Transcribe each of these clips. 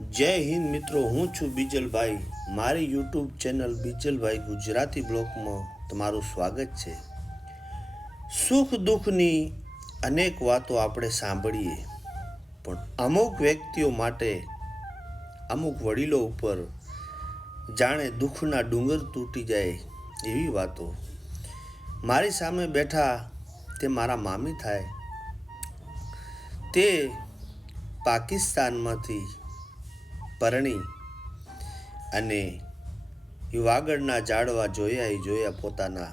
જય હિન્દ મિત્રો, હું છું બીજલભાઈ. મારી યુટ્યુબ ચેનલ બીજલભાઈ ગુજરાતી બ્લોગમાં તમારું સ્વાગત છે. સુખ દુઃખની અનેક વાતો આપણે સાંભળીએ. પણ અમુક વ્યક્તિઓ માટે અમુક વડીલો ઉપર જાણે દુઃખના ડુંગર તૂટી જાય એવી વાતો. મારી સામે બેઠા તે મારા મામી થાય. તે પાકિસ્તાનમાંથી પરણી અને વાગડના ઝાડવા જોયા એ જોયા પોતાના,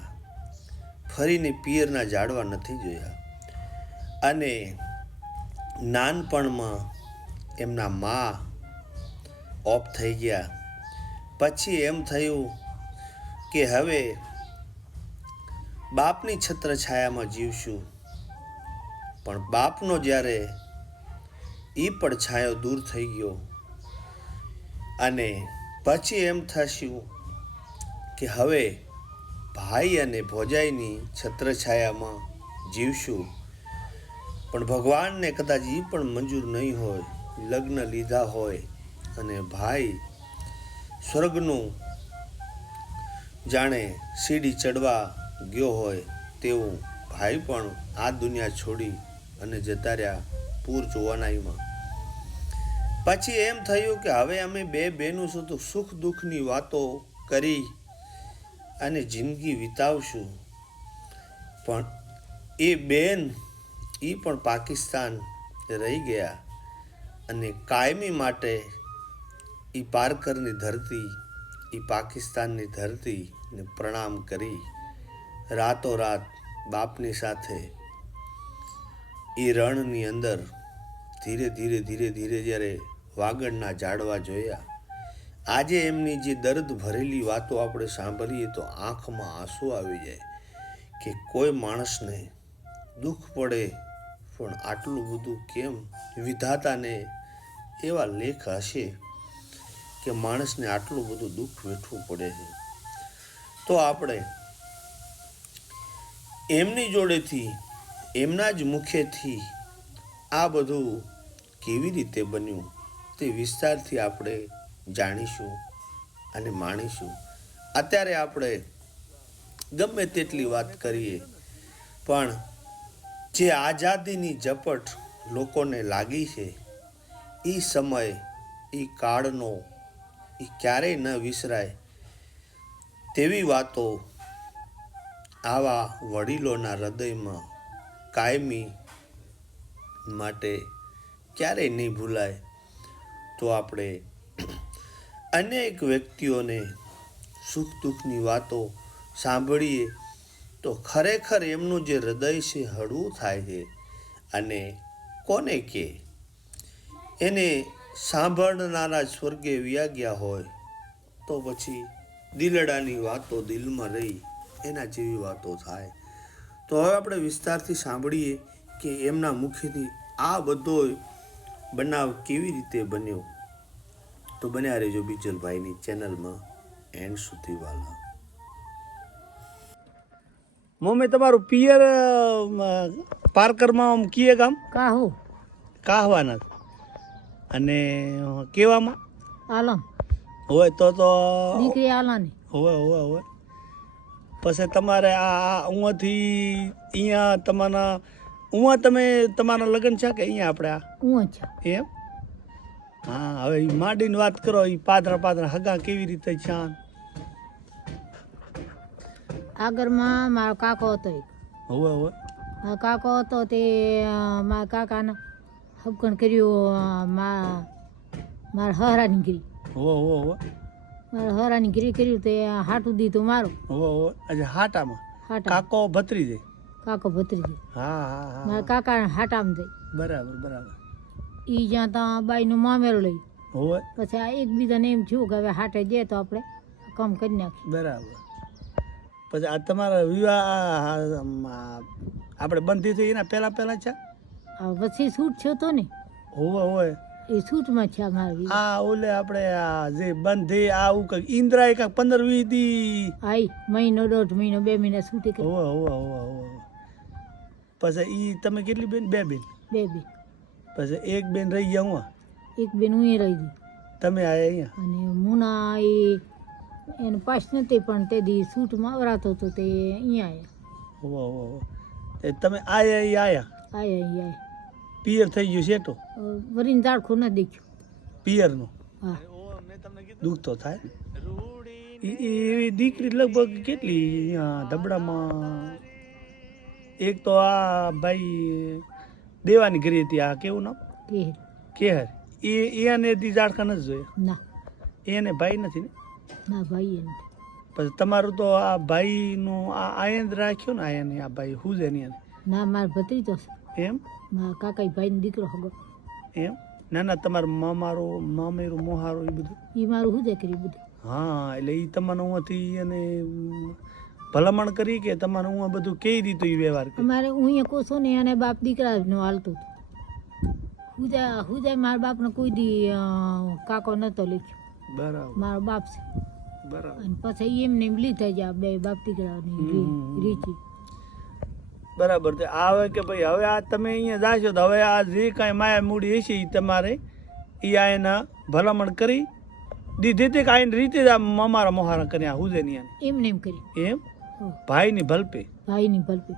ફરીને પિયરના ઝાડવા નથી જોયા. અને નાનપણમાં એમના મા ઓફ થઈ ગયા. પછી એમ થયું કે હવે બાપની છત્રછાયામાં જીવશું. પણ બાપનો જ્યારે એ પડછાયો દૂર થઈ ગયો. અને પછી એમ થશું કે હવે ભાઈ અને ભોજાઈની છત્રછાયામાં જીવશું. પણ ભગવાનને કદાચ એ પણ મંજૂર નહીં હોય, લગ્ન લીધા હોય અને ભાઈ સ્વર્ગનું જાણે સીડી ચડવા ગયો હોય તેવું ભાઈ પણ આ દુનિયા છોડી અને જતા રહ્યા પૂર જોવાનાઈમાં. પછી એમ થયું કે હવે અમે બે બહેનો તો સુખ દુઃખની વાતો કરી અને જિંદગી વિતાવશું. પણ એ બેન એ પણ પાકિસ્તાન રહી ગયા અને કાયમી માટે એ પારકરની ધરતી એ પાકિસ્તાનની ધરતીને પ્રણામ કરી. રાતોરાત બાપની સાથે એ રણની અંદર ધીરે ધીરે ધીરે ધીરે જ્યારે વાગડના ઝાડવા જોયા. આજે એમની જે દર્દ ભરેલી વાતો આપણે સાંભળીએ તો આંખમાં આંસુ આવી જાય કે કોઈ માણસને દુઃખ પડે, પણ આટલું બધું કેમ વિધાતાને એવા લેખ હશે કે માણસને આટલું બધું દુઃખ વેઠવું પડે છે? તો આપણે એમની જોડેથી, એમના જ મુખેથી આ બધું કેવી રીતે બન્યું? તે વિસ્તારથી આપણે જાણીશું અને માણીશું. અત્યારે આપણે ગમે તેટલી વાત કરીએ, પણ જે આઝાદીની ઝપટ લોકોને લાગી છે, એ સમય, એ કાળનો, એ ક્યારેય ન વિસરાય તેવી વાતો આવા વડીલોના હૃદયમાં કાયમી માટે ક્યારેય નહીં ભૂલાય. તો આપણે અનેક વ્યક્તિઓને સુખ દુઃખની વાતો સાંભળીએ, તો ખરેખર એમનું જે હૃદય છે હળવું થાય છે. અને કોને કે? એને સાંભળનારા સ્વર્ગે વ્યાગ્યા હોય, તો પછી દિલડાની વાતો દિલમાં રહી, એના જેવી વાતો થાય. તો હવે આપણે વિસ્તારથી સાંભળીએ કે એમના મુખેથી આ બધો બનાવ કેવી રીતે બન્યો? તો બન્યા રહેજો બીજલભાઈની ચેનલમાં એન્ડ સુધી વાલા મમ્મી તમારું પિયર પાર્કરમાં આમ કીએ ગામ? કાહુ. કાહવાના. અને કેવામાં? આલમ. હોય તો તો દીકરી આલાની. હોય હોય હોય. પછી તમારે આ આ અહીંયા તમારા ઉંવા તમે તમારા લગ્ન છે કે અહીંયા આપણે આ? હું છે. એમ? હા હવે માંડીને વાત કરો એ પાદરા પાદરા હગા કેવી રીતે છે આમ? આગળમાં મારો કાકો હતો હવે હોય કાકો હતો તે મારા કાકાને હબકણ કર્યું મા મારા હરાની ગીરી. હો હો હો મારા હરાની ગીરી કર્યું તે હાટું દીધું મારું. હો હો આજે હાટામાં? હાટા. કાકો ભત્રી જાય કાકો ભત્રીજી. હા હા હા. મારા કાકા હાટામ જઈ બરાબર બરાબર. ઈ જ્યાં ત્યાં બાઈનું મામેરું લઈ. હોય પછી આ એકબીજાને એમ થયું કે હવે હાટે જઈએ તો આપણે કામ કરી નાખીએ. બરાબર. પછી આ તમારા વિવાહ આપણે બંધી થઈ એના પહેલા પહેલા છે? આ પછી શૂટ થયો તો ને? હોવે હોય એ શૂટમાં છે મારી આ ઓલે આપણે આ જે બંધી આ આવું કંઈક ઇન્દ્રાએ કંઈક પંદર વીસ દી આઈ મહિનો દોઢ મહિનો બે મહિના કરી. હોવે હોવે હોવે હોવે. પછી ઈ તમે કેટલી બેન? બે બેન? બે બેન. પછી એક બેન રહી ગયા હું એક બેન હું રહી ગઈ. તમે આયા અહીંયા? અને મુના એ એને પાસ નથી પણ તે દી સૂટમાં આવરાતો હતો તે અહીંયા આવ્યા વાહ વાહ તે તમે આયા ઈ આયા? આયા અહીંયા પિયર થઈ ગયું છે તો? વરીને ઝાડખું ન દેખ્યું. પિયરનું? હા. દુઃખ તો થાય. એવી દીકરી લગભગ કેટલી અહીંયા ધબડામાં એક તો આ ભાઈ દેવાની કરી હતી આ કેવું નામ? કે કેહર. એ એને દી ઝાડખા નથી જોયા? ના. એને ભાઈ નથી ને? ના ભાઈ પછી તમારું તો આ ભાઈનું આ આયન રાખ્યું ને આયન આ ભાઈ હું છે એની ના મારે ભત્રીજો છે. એમ? મારા કાકા ભાઈનો દીકરો હગો. એમ? ના ના તમારું મામારું મામેરું મોહારું એ બધું? એ મારું હું જ કર્યું બધું. હા એટલે એ તમારું ઉંથી એને ભલામણ કરી કે તમારે હું બધું કઈ રીતે વ્યવહાર અમારે હું અહીંયા કોસો ને અને બાપ દીકરા નો હાલતું હતું. હુજા હુજા મારા બાપને કોઈ દી કાકો નતો લખ્યો. બરાબર. મારો બાપ છે. બરાબર. અને પછી એમને એમ લીધા જ આ બે બાપ દીકરાની રીચી બરાબર તે આવે કે ભાઈ હવે આ તમે અહીંયા જાશો તો હવે આ જે કાંઈ માયા મૂડી હશે એ તમારે એ આ એના ભલામણ કરી દીધી તે કાંઈ રીતે જ આ અમારા મોહારા કર્યા હુજે ની એમ કરી એમ? હો, ભાઈની ભલપે? ભાઈની ભલપી.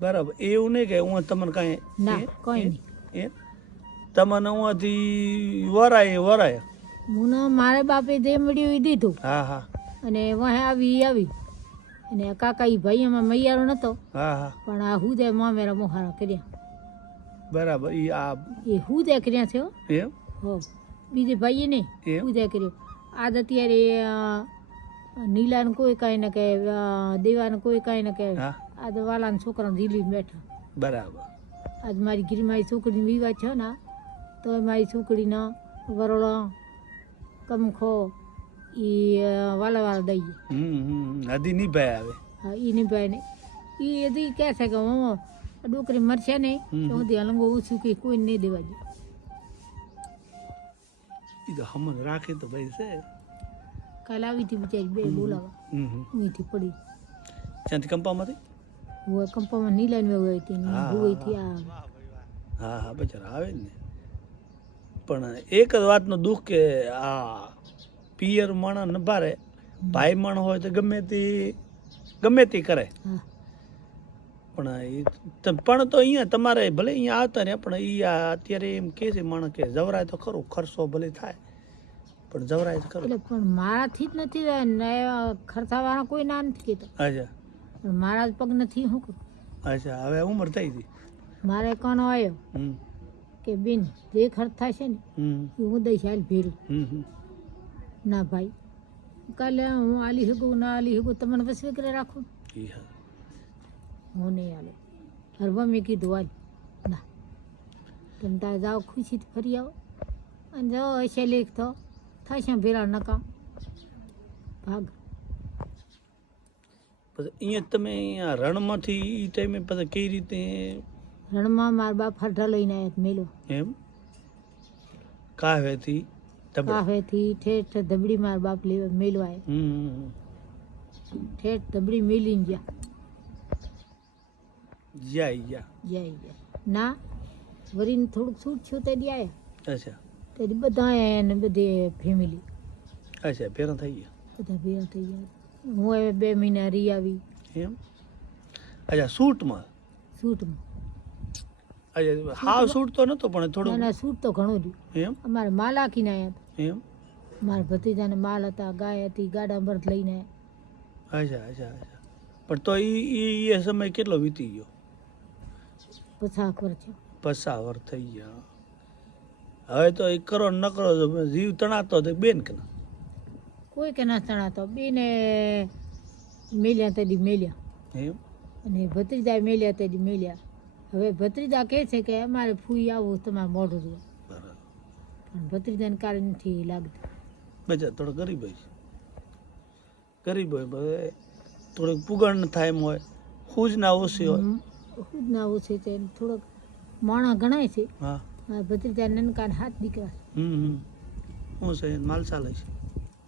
બરાબર. એવું નહીં કે હું તમને કાંઈ ના કંઈ નહીં. તમને ઉંથી વરાય વરાય. હું મારે બાપે જે મળ્યું એ દીધું. હા હા. અને વહે આવી ઈ આવી. અને કાકા ઈ ભાઈ એમાં મૈયારો નતો. હા હા. પણ આ હુદે મામેરા મોહારા કર્યા. બરાબર. એ આ એ હુદે કર્યા છે હો. એમ? હો. બીજે ભાઈએ નહીં. હું પૂજા કર્યો. આજ અત્યારે નીલાને કોઈ કાંઈ ન કહે અ, દેવાને કોઈ કાંઈ ન કહે હા. આજ વાલાના છોકરાને ઝીલી બેઠા. બરાબર. આજ મારી ઘીરી મારી છોકરીની વિવાહ છે ને તો મારી છોકરીનો વરોળો કમખો ઈ વાલા વાલા દઈ ગયો હમ હમ. હદી નિભાય આવે? હા એ નિભાય ને. એ હદી કહે છે કે હું ડોકરી મરશે હમ. તો હું અલંગો ઓછું કે કોઈ નહીં દેવા દે. ઈ તો હમણ રાખે તો ભાઈ છે. કાલે આવી હતી બિચારી બે બોલાવા. અહીંથી પડી. ત્યાંથી કંપામાંથી હું કંપામાં નીલાને વહી હતી ને હા, આ હા. હા બચારા આવે ને. પણ એક જ વાતનું દુઃખ કે આ પિયર મણ ન ભારે ભાઈ મણ હોય તો ગમે તે ગમે તે કરે. પણ એ પણ તો અહીંયા તમારે ભલે અહીંયા આવતા ને પણ એ અત્યારે એમ કે છે માણસ કે જવરાય તો ખરું ખર્ચો ભલે થાય. પણ જવરાય ખરું. એટલે પણ મારાથી જ નથી ખર્ચાવાળા કોઈ ના નથી કહેતો. અચ્છા. પણ મારા જ પગ નથી કરું અચ્છા હવે ઉંમર થઈ હતી મારે કોનો આવ્યો કે બેન જે ખર્ચ થશે ને એ હું દઈશ હાલ ભેરું. ના ભાઈ કાલે હું આલી શકું ના આલી શકું તમને બસ કરે રાખું? હું. નહીં આલો. હરવા મેં કીધું હાલ ના. તમે તારે જાઓ ખુશીથી ફરી આવો. અને જાઓ હશે લેખ તો. થશે ભેરા નકા? ભાગ. પછી અહીંયા તમે અહીંયા રણમાંથી એ ટાઈમે પછી કઈ રીતે રણમાં મારા બાપ હરઢા લઈને આવ્યા મેલો. એમ? કાહવેથી ધબડા. ઠેઠ ધબડી મારા બાપ લેવા મેલવા આવ્યા હમ. ઠેઠ ધબડી મેલીને ગયા. જાય જય જય ગયા. ના વરીને થોડુંક છૂટ છું દે દી આવ્યા અચ્છા. તે બધા એને બધે ફેમિલી અચ્છા ફેરા થઈ ગયા? બધા ભેગા થઈ ગયા. હું હવે બે મહિના રહી આવી. એમ? અચ્છા સૂટમાં? સૂટમાં. અચ્છા હાવ સૂટ તો નતો પણ થોડું ના સૂટ તો ઘણું રહ્યું. એમ? અમારે માલ આખીને આવ્યા એમ? મારા ભત્રીજાને માલ હતા ગાય હતી ગાડા બરત લઈને અચ્છા અચ્છા અચ્છા. પણ તો એ એ સમય કેટલો વીતી ગયો? પછા વર્ષ વર થઈ ગયા. હવે તો એ કરો ને કરો જીવ તણાતો તો બેન કે કોઈ કે ના તણાતો. બેને મેલ્યા તેડી મેલ્યા. એમ અને ભત્રીજા મેલ્યા તેડી મેલ્યા. હવે ભત્રીજા કહે છે કે અમારે ફૂઈ આવું તમારે મોઢું બરાબર. પણ ભત્રીજાને કારણે નથી લાગતું. બચા થોડો ગરીબ હોય છે. ગરીબ હોય હવે થોડુંક પુગણ થાય એમ હોય. ખુજ ના ઓછી હોય. ખુદ ના ઓછી છે થોડોક માણા ગણાય છે. હા. મારા ભત્રીજા નનકાન હાથ દીકરા. હમ હમ. હું છે? માલ ચાલે છે?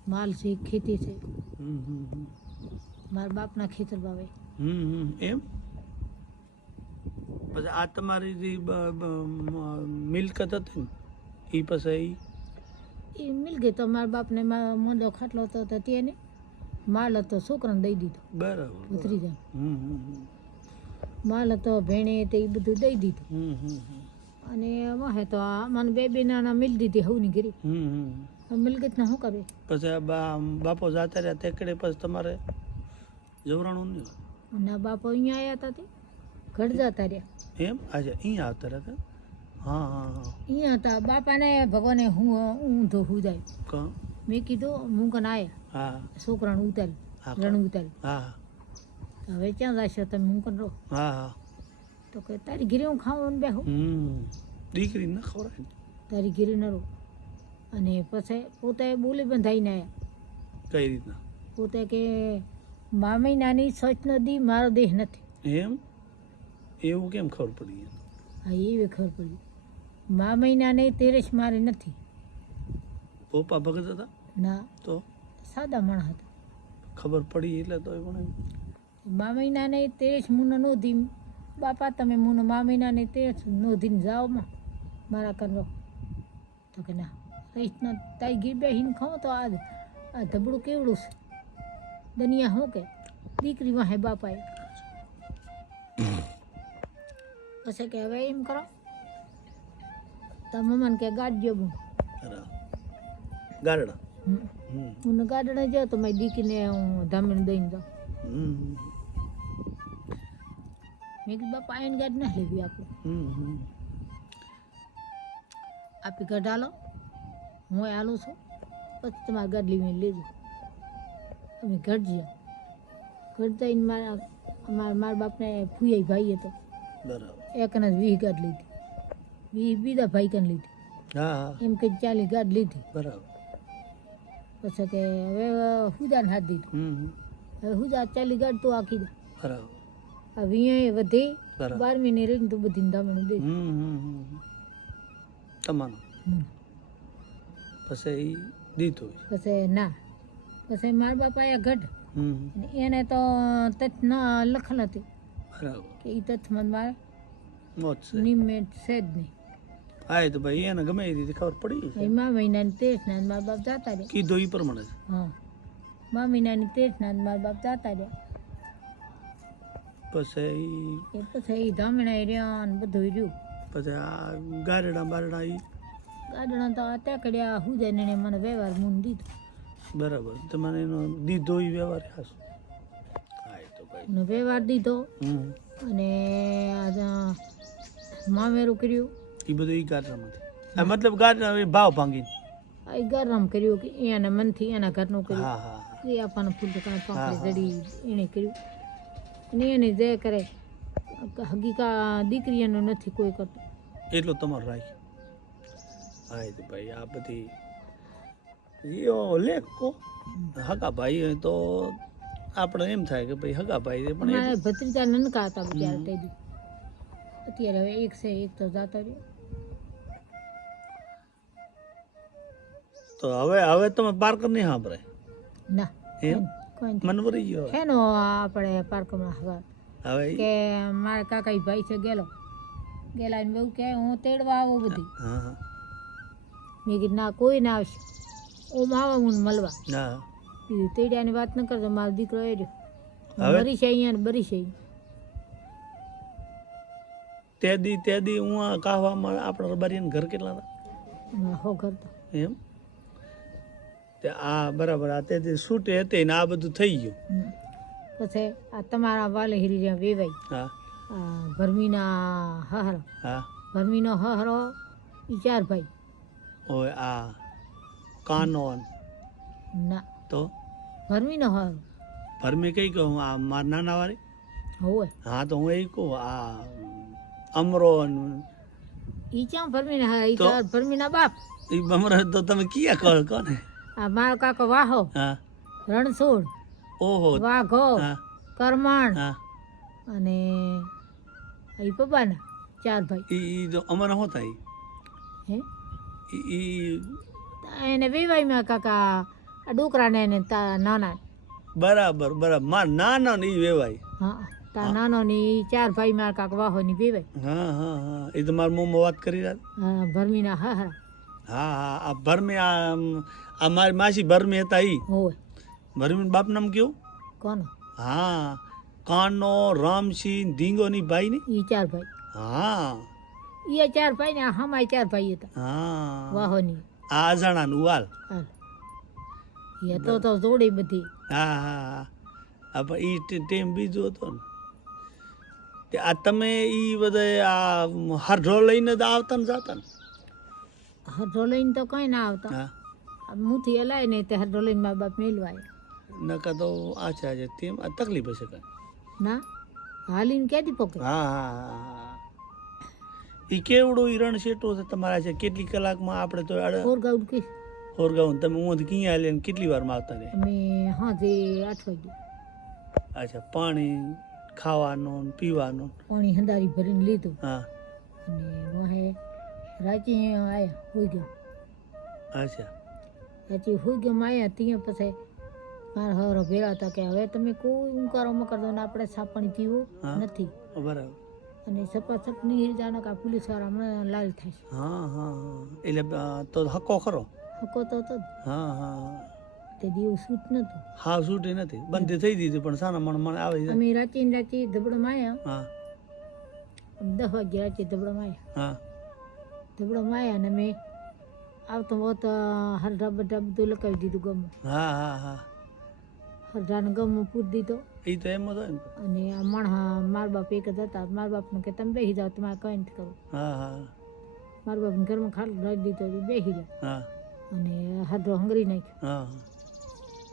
માલ છે ખેતી છે. હમ હમ મારા બાપના ખેતર બાવે હમ હમ. એમ? પછી આ તમારી જે મિલકત હતી ને એ પછી એ મિલ ગઈ તો મારા બાપને મોંડો ખાટલો હતો તો તેને માલ હતો છોકરાને દઈ દીધો. બરાબર ઉતરી હમ. માલ હતો ભેણે તે એ બધું દઈ દીધું. હમ હમ. હમ. એમાં હે તો મને બે બે નાના મિલ દીધી હવની ઘરી. હમ હમ. હવે મિલકતને શું કરે પછી બાપો જાતા રહ્યા તેકડે પછી તમારે જવરાણું નહીં અને આ બાપો અહીંયા આવ્યા હતા તે? ઘર જતા રહ્યા. એમ? આજે અહીંયા આવતા રહ્યા? હા હા હા. અહીંયા હતા બાપાને ભગવાને હું ઊંધો હું જાય. મેં કીધું હું કને આયા? હા. છોકરાને ઉતારી હા રણ ઉતારી. હા. હવે ક્યાં જશો તમે? હું કને રહો? હા હા. તો કે તારી ગીરી હું ખાવાનું બેહું. હમ. દીકરી ના ખવડાય ને. તારી ગીરી નરો અને પછી પોતે બોલી બંધાઈને આવ્યા કઈ રીતના? પોતે કે મા મહિનાની સચ નદી મારો દેહ નથી. એમ? એવું કેમ ખબર પડી? હા એવી ખબર પડી. મા મહિનાની તેરસ મારે નથી. પોપા ભગત હતા? ના. તો? સાદા માણસ હતા. ખબર પડી એટલે તો પણ. મા મહિનાને તેરસ મુનો નોધી બાપા તમે મુનો મા તે તેરસ નોંધીને જાઓમાં મારા કરો તો કે ના રીતના તાઈ ગીર બેહીને ખાઓ તો આ આ ધબડું કેવડું છે? દનિયા હું કે? દીકરી વાહે બાપાએ. પછી કે હવે એમ કરો. તમે મને કે ગાડજો બું ગાડડા હું ગાડડા જાઉં તો મારી દીકરીને હું ધામણ દઈને જાઉં. મેં કીધું બાપા આઈને ગાડી ના લેવી આપણે. આપી હમ. આપી હું આલું છું. પછી તમારે ગાડી લઈને લેજો. અમે ઘર જ્યાં ઘર જઈને મારા અમારા મારા બાપને ફૂયાઈ ભાઈ હતો બરાબર. એકને વીસ ગાડ લીધી. વીસ બીજા ભાઈ કને લીધી એમ કે ચાલી ગાડ લીધી. બરાબર. પછી કે હવે હુજાને હાથ દીધું. હવે હુદા ચાલી ગાડ તું આખી દે. બરાબર. વીએ વધી બરાબર બારમી ને રહીને તું બધી દામણું દે હમ હમ હમ. પછી દીધું પછી ના પછી માર બાપા આયા ગઢ એને તો તથ ન લખેલ હતી બરાબર કે એ મન મારે મોજ છે નિમેટ છે જ નહીં હા તો ભાઈ એને ગમે એ રીતે ખબર પડી એમાં મહિનાની તેર ના માર બાપ જાતા રહ્યા કીધો એ પ્રમાણે. હા મા મહિનાની તેર ના માર બાપ જાતા રહ્યા પછી એ પછી ધામણા રહ્યા ને બધું રહ્યું. પછી આ ગારડા બારડા એ ગાડણા તો આ તેકડ્યા હુજે ને મને વ્યવહાર મૂન દીધો. બરાબર. તમારે એનો દીધો એ વ્યવહાર હા ને વ્યવહાર દીધો અને આ મામેરું કર્યું. એ બધું ઈ ગારડામાંથી. મતલબ ગારડા ભાવ ભાંગીને. આ ઈ ગરમ કર્યું કે એના મનથી એના ઘરનું કર્યું. હા હા એ આપવાનું ફૂલ હા, હા. પાપડી જડી એને કર્યું. અને એને જે કરે હકીકા દીકરી એનું નથી કોઈ કરતું. એટલો તમારો રાખ. હા ભાઈ આ બધી યો લેખ કો. હગા ભાઈ તો આપણે એમ થાય કે ભાઈ હગા ભાઈ પણ ભત્રીજા નનકા હતા ત્યારે હમ. તે દી અત્યારે હવે એક છે એક તો જાતો રહ્યો તો હવે હવે તમે પાર્કર નહીં સાંભળે? ના એમ. નથી. ગયો. હવે. નો આપણે પાર્કમાં હવે. હવે કે મારા કાકા ભાઈ છે ગેલો. ગેલા ને બહુ કે હું તેડવા આવું બધી. મેં કીધું ના કોઈ ના આવશે. ઓમ આવા હું મળવા. કીધું તેડ્યાની વાત ન કરતો મારો દીકરો એ? મરી છે અહીંયા ને બરી છે તેદી તે દી તે દી હું કાહવામાં આપણા રબારીને ઘર કેટલા હતા? હો ઘર તો. એમ? તે આ બરાબર આ તે છૂટે હતી ને આ બધું થઈ ગયું. પછી આ તમારા વાલે હીરી જ્યાં વેવાઈ હા. ભરમીના હહરો. હા. ભરમીનો હહરો ઈ ચાર ભાઈ. ઓય આ કાનોન ના. તો? ભરમીનો હહરો. ભરમી કઈ કહું આ મારા નાના વાળી હોય હા તો હું એ કહું આ અમરોન. ઈ ક્યાં ભરમીના હહરો? ઈ તો? ભરમીના બાપ. ઈ બમરો તો તમે કિયા કહો કોને? આ મારો કાકો વાહો. હા. રણછોડ. ઓહો. વાઘો. હા. કરમાણ. હા. અને એ પપ્પાના ચાર ભાઈ. ઈ તો અમારે થાય? હે? ઈ એને વેવાઈમાં કાકા આ ડોકરાને એને નાના. બરાબર બરાબર. માર નાનો ને ઈ વેવાય. હા તા નાનો ની ઈ ચાર ભાઈ માર કાકા વાહો ની વેવાઈ હા હા હા. એ તો મારા મોમાં વાત કરી રહ્યા હા ભરમીના હા હા. હા હા. આ ભરમી આ આ મારી માસી ભરમી હતા ઈ. હોય ભરમી બાપ નામ કયું? કોનો? હા કાનો રામસિંહ ધીંગોની ભાઈ ને ઈ ચાર ભાઈ. હા. એ ચાર ભાઈ ને હમાય ચાર ભાઈ હતા. હા. વાહોની. આ અજાણાનું વાલ હાલ. એ તો તો જોડી બધી. હા હા હા. ઈ ટીમ બીજો હતો ને. આ તમે ઈ બધા આ હરઢો લઈને જ આવતા ને જાતા ને? હરઢો લઈને તો કઈ ના આવતા. આ મુઠ્ઠી હલાય ને તે હરડો મા બાપ મેલવાય. નકર તો આછા છે તેમ આ તકલીફ હશે કાંઈ. ના? હાલીને ક્યાંથી પકડે? હા હા હા. ઈ કેવડું ઈ રણ શેટો છે તમારા છે? કેટલી કલાકમાં આપણે તો ફોરગાઉડ કે. હોરગાઉન તમે હું ક્યાં લઈને કેટલી વારમાં આવતા રહે અમે હા જે આઠ વાગે અચ્છા પાણી ખાવાનું ને પીવાનું પાણી હંડારી ભરીને લીધું. હા. અને વાહે રાચી આયા હોઈ ગયો. અચ્છા. રાચી હોઈ ગયો માયા ત્યાં પછી મારા હરો ભેળા હતા કે હવે તમે કોઈ ઉંકારો મકર દો ને આપણે સાપણ જીવું નથી. બરાબર. અને સપાસપની જાણો કે પોલીસવાળા હમણાં લાલ થાય હા હા હા. એટલે તો હકો ખરો? હકો તો હતો હા હા તે દીવ સૂટ નતું હા સૂટ નથી. બંધ થઈ દીધું પણ સાના મણ મને આવે અમે રાચી ને રાચી ધબડો માયા. હા. દસ વાગ્યા રાચી ધબડો માયા. હા. ધબડો માયા ને મેં આવતો હોત હરડા બરડા બધું લગાવી દીધું ગમ. હા હા હા. હરડાને ગમ પૂરી દીધો. એ તો એમ જ હોય ને. અને આ માણસ માર બાપ એક જ હતા. મારા બાપને કે તમે બેસી જાઓ તમારે કંઈ નથી કરવું હા હા. મારા બાપને ઘરમાં ખાલી રાખી દીધો બેસી ગયા. હા. અને હરડો હંગરી નાખ્યો.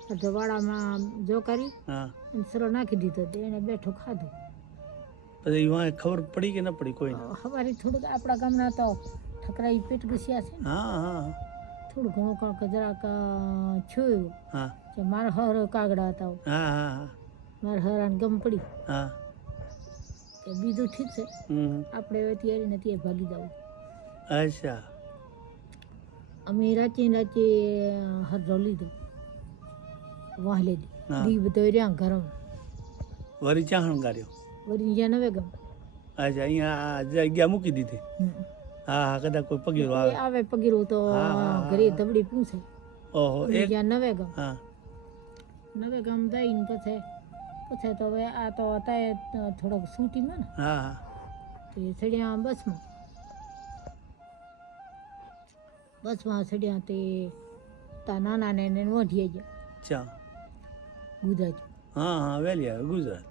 હરડો વાડામાં જો કરી હા. અને સરો નાખી દીધો તો એને બેઠો ખાધું. પછી ખબર પડી કે ન પડી કોઈ સવારે થોડુંક આપણા ગામના તો ઠકરાઈ પેટ ઘસ્યા છે ને હા હા. થોડું ઘણું કાંક જરાક છોયું હા. કે મારા હર કાગડા હતા. હા હા મારા હરાને ગમ પડી. હા. કે બીજું ઠીક છે. આપણે હવે તૈયારી નથી ભાગી જવું અચ્છા. અમે રાચી રાચી હર લીધો. વાહ લીધી. દી. બધો રહ્યા ગરમ વરી ચાહણ ગાર્યો. વળી જ્યાં નવે ગમ. અચ્છા અહીંયા જગ્યા મૂકી દીધી. હા કદાચ કોઈ પગીરો આવે. આવે પગીરું તો. ઘરે ધબડી પૂછે. ઓહો એક જ્યાં નવે ગામ હા. નવે ગામ જઈને પછી પછી તો હવે આ તો અત્યારે થોડોક સૂટીમાં ને. હા હા. તે ચડ્યા બસમાં. બસમાં ચડ્યા તે તા નાના ને એને વઢીએ ગયા ચા. ગુજરાત. હા હા આવે ગુજરાત.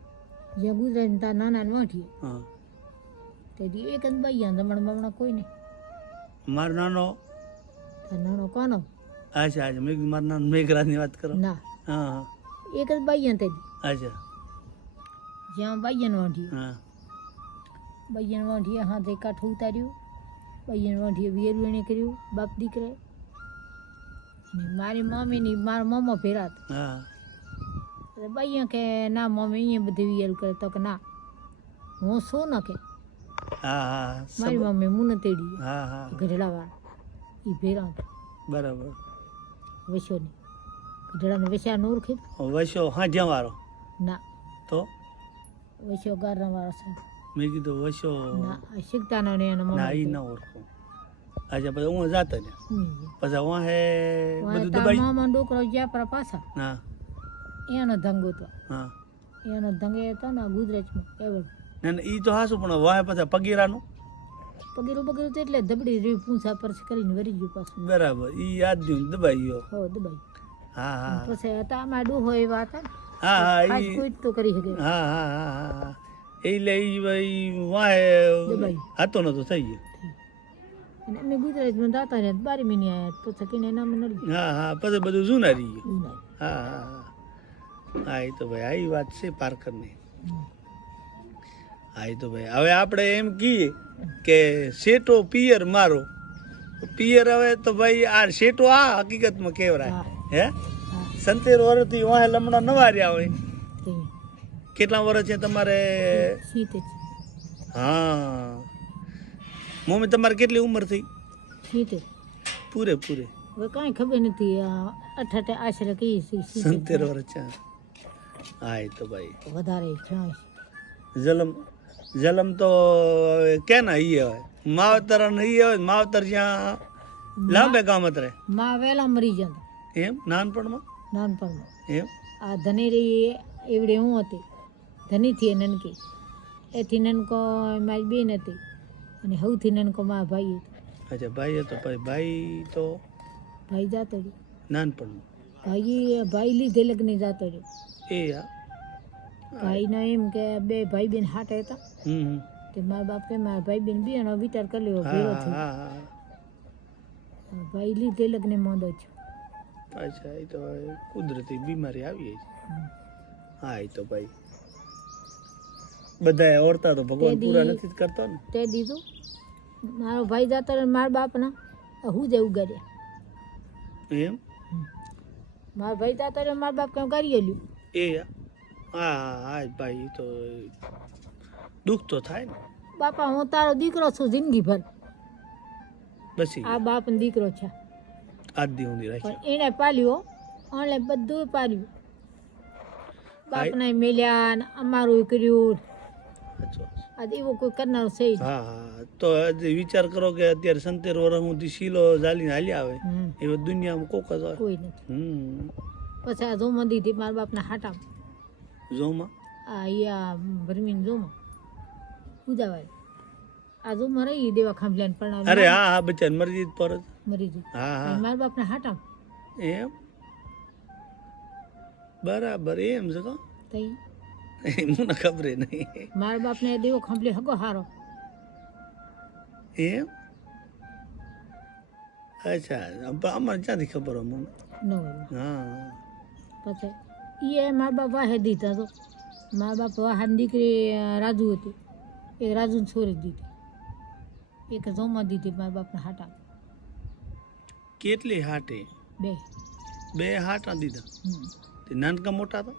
જ્યાં ગુજરાત ને તા નાના ને વઢીએ હા. તે દી એક જ બૈયા રમણ બમણ કોઈ નહીં મારો નાનો. નાનો કોનો? અચ્છા અચ્છા મેં મારા નાનો મેઘરાજની વાત કરો. ના. હા એક જ ભાઈ તે દી અચ્છા જ્યાં બૈયાને વાંઢી હા. બૈયાને વઢીએ હાથે કાઠું ઉતાર્યું. બૈયાને વઢીએ વિયર વીણે કર્યું બાપ દીકરે. અને મારી મમ્મીની મારા મમ્મા ભેરા હતા હા. એટલે બૈયા કે ના મમ્મી અહીંયા બધી વિયલ કરે. તો કે ના હું શું ન કે. મારી મમ્મી મુને તેડી. હા હા ગઢડાવાળા. એ ભેરા બરાબર. વસ્યો વૈશ્યોની. ગઢડાને વૈશ્યા નૂર વૈશો હા જ્યાં વાળો ના. તો? વસ્યો ગારના વાળા છે. મેં કીધું વસ્યો ના આ ને એનો ના એ ન ઓળખું. અચ્છા પછી હું જાતો ને. પછી બધું તા દબાઈ મામા ડોકરો જ્યાં પર પાછા. હા. એનો ધંગો હતો. હા. એનો ધંગે હતો ને ગુજરાતમાં. એવડ ના એ તો હાસું પણ વાહે પછી પગીરાનું? પગીરું પગીરું તો એટલે દબડી રહી પૂંછા પર કરીને વરી ગયું પાછું. બરાબર ઈ યાદ દઉં દબાઈ ગયો. હો દબાઈ. હા હા. પછી હતા આમાં ડૂહો એવા હતા હા હા એ કોઈ તો કરી શકે. હા હા હા હા એટલે ઈ વાહે. હતો નતો થઈ ગયો. અને અમે ગુજરાતમાં દાતા રહ્યા બારી મહિને આવ્યા પછી કીને નામ નડી. હા હા પછી બધું જૂના રહી ગયું હા હા હા. એ તો ભાઈ આ ઈ વાત છે પારકરની હા એ તો ભાઈ. હવે આપણે એમ કહીએ કે શેટો પિયર મારો. પિયર હવે તો ભાઈ આ શેટો આ હકીકતમાં કેવરાય હે. સંતેર વર્ષથી વાહે લમણા નવા રહ્યા હોય કેટલા વર્ષ છે તમારે? હા. મમ્મી તમારે કેટલી ઉંમર થઈ? પૂરે પૂરે કાંઈ ખબર નથી અઠાટે આશરે કઈ સંતેર. વર્ષ હા એ તો ભાઈ. વધારે જલમ જલમ તો કેના ઈ હવે? માવતર ને ઈ હવે માવતર જ્યાં લાંબે ગામ રહે. માં વહેલા મરી જતા. એમ? નાનપણમાં? નાનપણમાં. એમ? આ ધનેરી એવડે હું હતી? ધનીથી એ નનકી. એથી નનકો મારી બેન હતી અને સૌથી નનકો મારા ભાઈ હતો. અચ્છા ભાઈ હતો ભાઈ ભાઈ તો ભાઈ જાતો રહ્યો. નાનપણમાં? ભાઈ ભાઈ લીધે લગ્ન જાતો રહ્યો. એ હા ભાઈનો એમ કે બે ભાઈ બેન હાટે હતા. તે મારા બાપ કે મારા ભાઈ બેન બેનો વિચાર કરી લેવો ભેગો થયો. ભાઈ લીધે લગ્ન મોંદો છે અચ્છા એ તો કુદરતી બીમારી આવી છે. હા એ તો ભાઈ. બધાએ ઓરતા તો ભગવાન પૂરા નથી કરતા ને. તે દીધું. મારો ભાઈ જાતો ને મારા બાપના હું જ કર્યા એમ? મારા ભાઈ જાતો રહ્યો મારા બાપ કેમ કરી લ્યું એ હા હા હા ભાઈ તો દુઃખ તો થાય ને. બાપા હું તારો દીકરો છું જિંદગીભર. બસી આ બાપ દીકરો છે. આજ દી ઊંધી રાખી. પણ એને પાલ્યો અને બધું પાલ્યું. બાપને મેલ્યા ને અમારું કર્યું. આજે એવો કોઈ કરનાર છે હા હા તો વિચાર કરો કે અત્યારે સંતેર વર્ષ સુધી શીલો ઝાલીને હાલ્યા આવે. એવો દુનિયામાં કોક જ હોય. કોઈ નથી. હમ. પછી આ જોમાં દીધી મારા બાપના હાટામાં. જોમાં આ અહીંયા ઝોમાં. જોમાં ઉજાવાય આ જોમાં રહી દેવા ખાંભલાને પણ અરે હા હા બચ્ચા મરજી પર જ. મરી ગયું હા હા. મારા બાપના હાટામ. એમ? બરાબર એમ છે કો તઈ મને ખબર નહીં. મારા બાપને દેવો ખાંભલે હગો હારો. એમ? અચ્છા બ્રાહ્મણ અમારે ક્યાંથી ખબર હોય મને? ન હા. પછી? એ મારા બાપ વાહે દીધા તો. મારા બાપ વાહન દીકરી રાજુ હતી. એક રાજુને છોરી દીધી. એક જોમાં દીધી મારા બાપને હાટા. કેટલી હાટે? બે. બે હાટા દીધા? તે નાનકા મોટા હતા?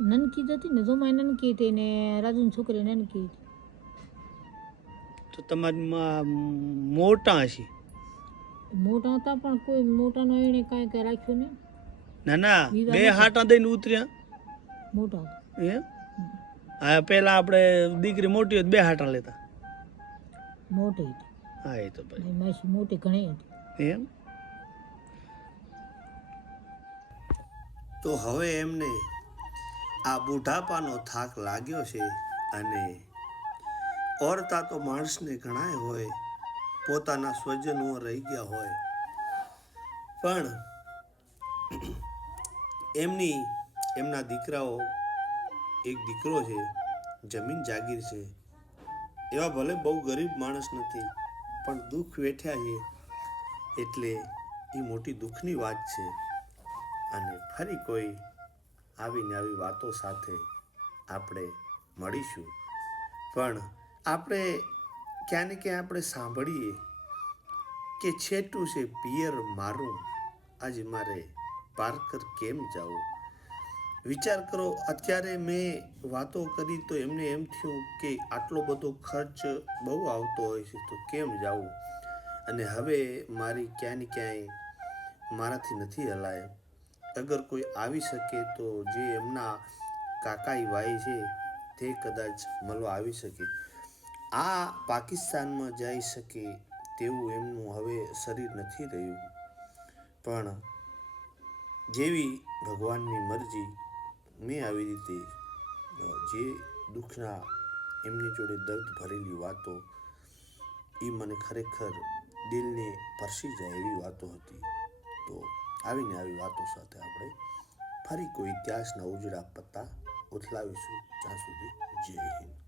નનકી જ હતી ને જોમાં નનકી હતી ને રાજુની છોકરી નનકી હતી. તો તમારી મોટા હશે? મોટા હતા પણ કોઈ મોટાનો એને કાંઈ કાંઈ રાખ્યું નહીં. ના ના બે. હાટા દઈને ઉતર્યા. મોટા એમ હા? પેલા આપણે દીકરી મોટી હોય બે હાટા લેતા. મોટી હતી. હા એ તો ભાઈ માસી મોટી ઘણી હતી. એમ તો હવે એમને આ બુઢાપાનો થાક લાગ્યો છે અને ઓરતા તો માણસને ઘણાય હોય પોતાના સ્વજનો રહી ગયા હોય. પણ એમની, એમના દીકરાઓ એક દીકરો છે, જમીન જાગીર છે. એવા ભલે બહુ ગરીબ માણસ નથી, પણ દુઃખ વેઠ્યા છે. એટલે એ મોટી દુઃખની વાત છે. અને ફરી કોઈ આવીને આવી વાતો સાથે આપણે મળીશું. પણ આપણે ક્યાં ને ક્યાં આપણે સાંભળીએ કે છેટું છે પિયર મારું. આજે મારે પાર્કર કેમ જાવું વિચાર કરો, અત્યારે મેં વાતો કરી તો એમને એમ થયું કે આટલો બધો ખર્ચ બહુ આવતો હોય છે, તો કેમ જાવું અને હવે મારી ક્યાં ને ક્યાંય મારાથી નથી હલાય. અગર કોઈ આવી શકે તો જે એમના કાકાઈ ભાઈ છે, તે કદાચ મળવા આવી શકે. આ પાકિસ્તાનમાં જઈ શકે તેવું એમનું હવે શરીર નથી રહ્યું. પણ જેવી ભગવાનની મરજી મેં આવી રીતે જે દુઃખના એમની જોડે દર્દ ભરેલી વાતો, એ મને ખરેખર દિલને પરસી જાય એવી વાતો હતી. તો આવીને આવી વાતો સાથે આપણે ફરી કોઈ ઇતિહાસના ઉજળા પત્તા ઉથલાવીશું. ત્યાં સુધી જય હિન્દ.